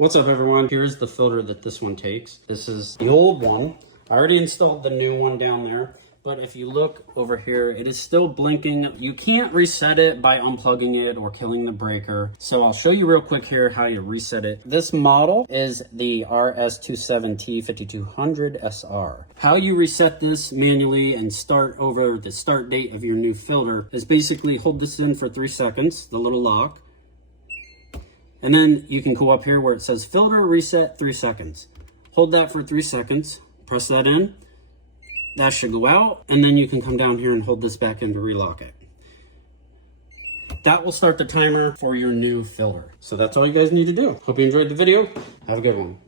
What's up everyone? Here's the filter that this one takes. This is the old one. I already installed the new one down there, but if you look over here, it is still blinking. You can't reset it by unplugging it or killing the breaker. So I'll show you real quick here how you reset it. This model is the RS27T5200SR. How you reset this manually and start over the start date of your new filter is basically hold this in for 3 seconds, the little lock. And then you can go up here where it says filter reset 3 seconds. Hold that for 3 seconds, press that in. That should go out, and then you can come down here and hold this back in to relock it. That will start the timer for your new filter. So that's all you guys need to do. Hope you enjoyed the video. Have a good one.